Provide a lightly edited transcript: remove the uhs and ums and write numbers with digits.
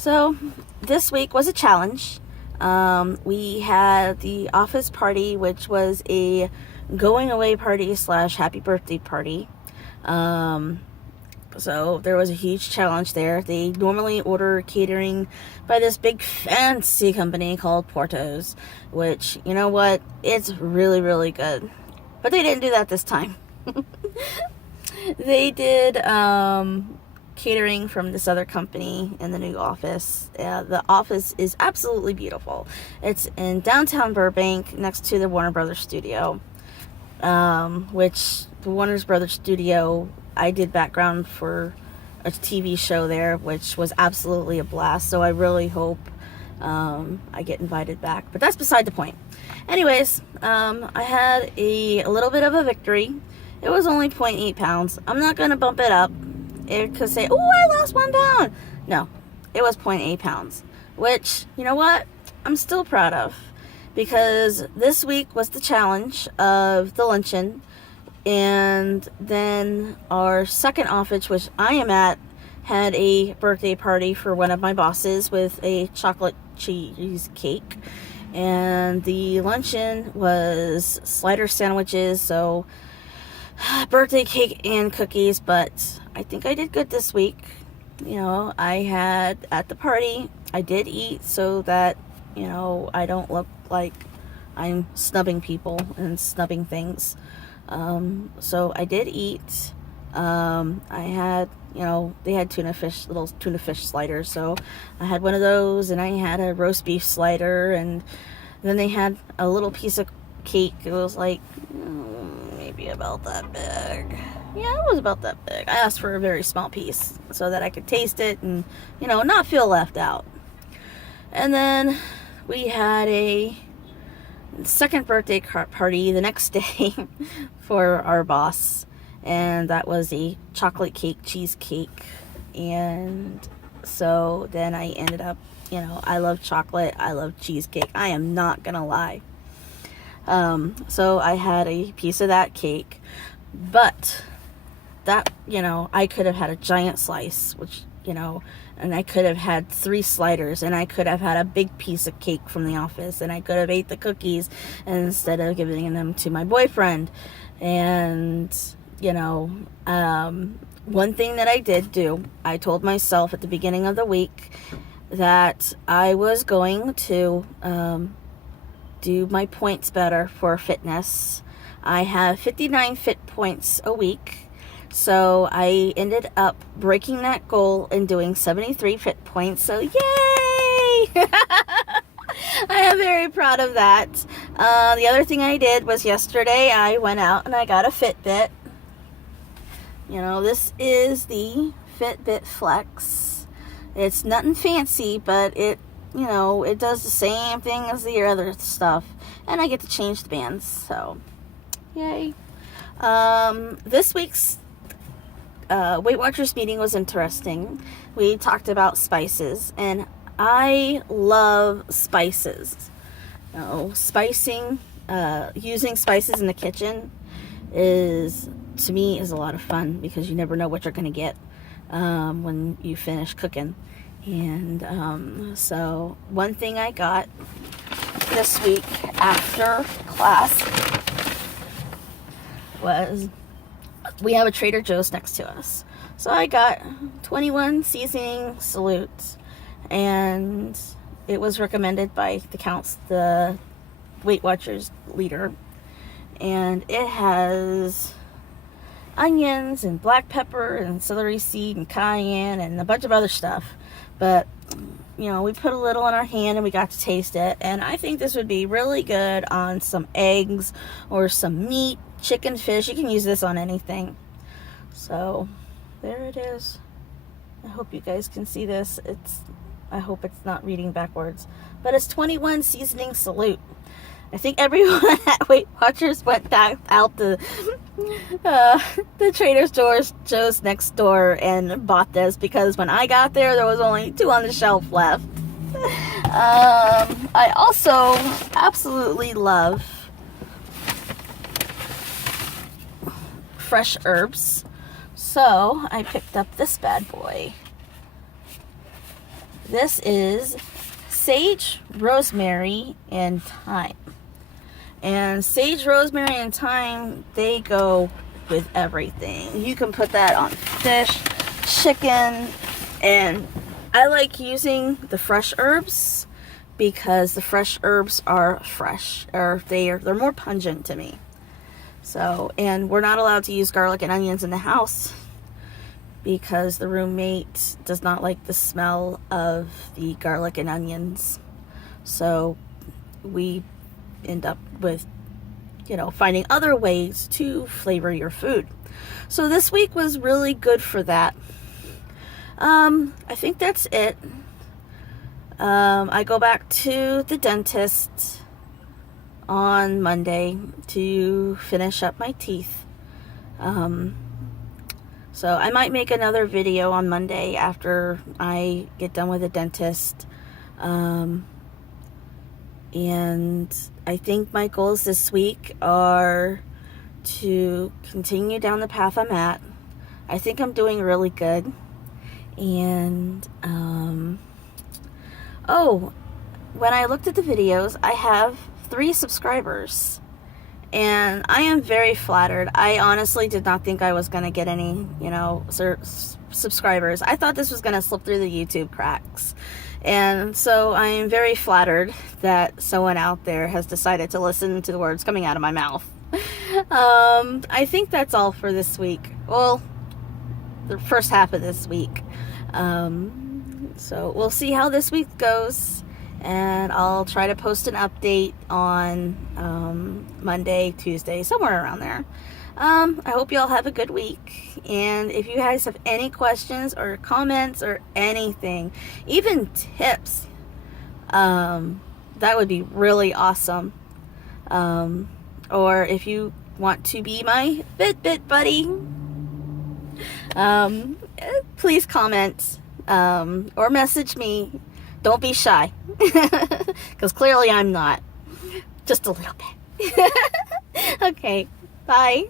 So this week was a challenge. We had the office party, which was a going away party / happy birthday party. So there was a huge challenge there. They normally order catering by this big fancy company called Porto's, which, you know what, it's really, really good. But they didn't do that this time. They did catering from this other company in the new office. The office is absolutely beautiful. It's in downtown Burbank next to the Warner Brothers studio, which the Warner Brothers studio, I did background for a TV show there, which was absolutely a blast. So I really hope I get invited back. But that's beside the point. Anyways, I had a little bit of a victory. It was only 0.8 pounds. I'm not going to bump it up. It could say, oh, I lost 1 pound. No, it was 0.8 pounds, which, you know what, I'm still proud of, because this week was the challenge of the luncheon, and then our second office, which I am at, had a birthday party for one of my bosses with a chocolate cheesecake, and the luncheon was slider sandwiches, so birthday cake and cookies. But I think I did good this week. You know, I had at the party, I did eat so that, you know, I don't look like I'm snubbing people and snubbing things. So I did eat. I had, you know, they had little tuna fish sliders, so I had one of those, and I had a roast beef slider, and then they had a little piece of cake. It was like maybe about that big. Yeah, it was about that big. I asked for a very small piece so that I could taste it and, you know, not feel left out. And then we had a second birthday party the next day for our boss, and that was a chocolate cake cheesecake. And so then I ended up, you know, I love chocolate, I love cheesecake, I am not gonna lie. So I had a piece of that cake, but that, you know, I could have had a giant slice, which, you know, and I could have had 3 sliders, and I could have had a big piece of cake from the office, and I could have ate the cookies instead of giving them to my boyfriend. And, you know, one thing that I did do, I told myself at the beginning of the week that I was going to, do my points better for fitness. I have 59 fit points a week, so I ended up breaking that goal and doing 73 fit points, so yay! I am very proud of that. The other thing I did was yesterday I went out and I got a Fitbit. You know, this is the Fitbit Flex. It's nothing fancy, but it, you know, it does the same thing as the other stuff, and I get to change the bands, so yay. This week's Weight Watchers meeting was interesting. We talked about spices, and I love spices. You know, using spices in the kitchen is, to me, is a lot of fun, because you never know what you're going to get when you finish cooking. And so one thing I got this week after class was, we have a Trader Joe's next to us, so I got 21 seasoning salutes, and it was recommended by the Weight Watchers leader, and it has onions and black pepper and celery seed and cayenne and a bunch of other stuff. But, you know, we put a little in our hand and we got to taste it, and I think this would be really good on some eggs or some meat, chicken, fish. You can use this on anything. So there it is. I hope you guys can see this. I hope it's not reading backwards, but it's 21 seasoning salute. I think everyone at Weight Watchers went back out to the Trader Joe's next door and bought this, because when I got there was only 2 on the shelf left. I also absolutely love fresh herbs, so I picked up this bad boy. This is sage, rosemary, and thyme. And sage, rosemary, and thyme, they go with everything. You can put that on fish, chicken, and I like using the fresh herbs because the fresh herbs are fresh, or they're more pungent to me. So, and we're not allowed to use garlic and onions in the house because the roommate does not like the smell of the garlic and onions. So we end up with, finding other ways to flavor your food. So this week was really good for that. I think that's it. I go back to the dentist on Monday to finish up my teeth. So I might make another video on Monday after I get done with the dentist. And I think my goals this week are to continue down the path I'm at. I think I'm doing really good. And, when I looked at the videos, I have 3 subscribers. And I am very flattered. I honestly did not think I was going to get any, subscribers. I thought this was going to slip through the YouTube cracks. And so I am very flattered that someone out there has decided to listen to the words coming out of my mouth. I think that's all for this week. Well, the first half of this week. So we'll see how this week goes. And I'll try to post an update on Monday, Tuesday, somewhere around there. I hope you all have a good week. And if you guys have any questions or comments or anything, even tips, that would be really awesome. Or if you want to be my Fitbit buddy, please comment or message me. Don't be shy, because clearly I'm not. Just a little bit. Okay, bye.